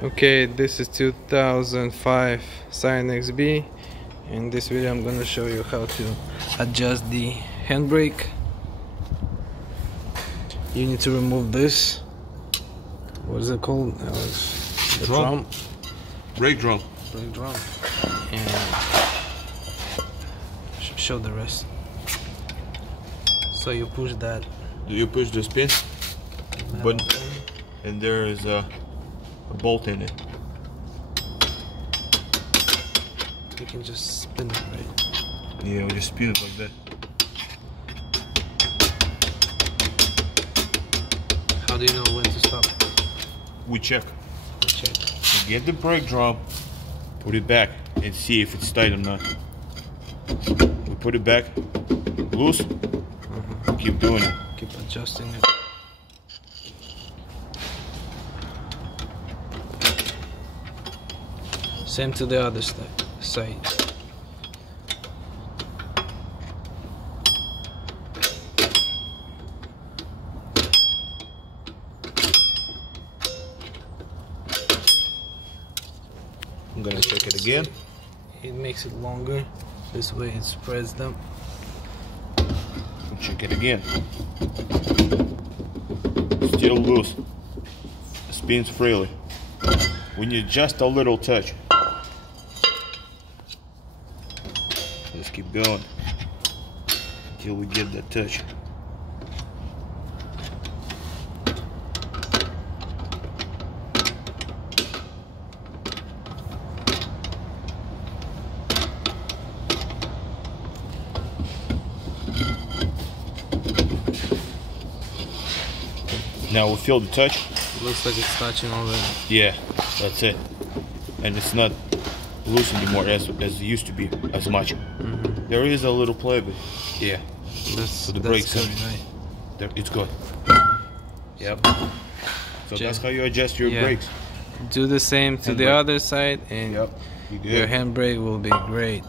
Okay, this is 2005 Scion XB. In this video I'm gonna show you how to adjust the handbrake. You need to remove this. What is it called? The drum. Brake drum. Brake drum. And show the rest. So you push that. You push the spin button, and there is a bolt in it. You can just spin it, right? Yeah, we just spin it like that. How do you know when to stop? We check. Check. We get the brake drum, put it back, and see if it's tight or not. We put it back, loose, keep doing it. Keep adjusting it. Same to the other side. I'm gonna check it again. It makes it longer. This way it spreads them. Check it again. Still loose. Spins freely. We need just a little touch. Just keep going until we get that touch. Now we feel the touch. Looks like it's touching already. Yeah, that's it. And it's not loose anymore as it used to be as much. There is a little play, but yeah. So the brakes good, right? It's good. Yep. So that's how you adjust your brakes. Do the same to the other side, and your handbrake will be great.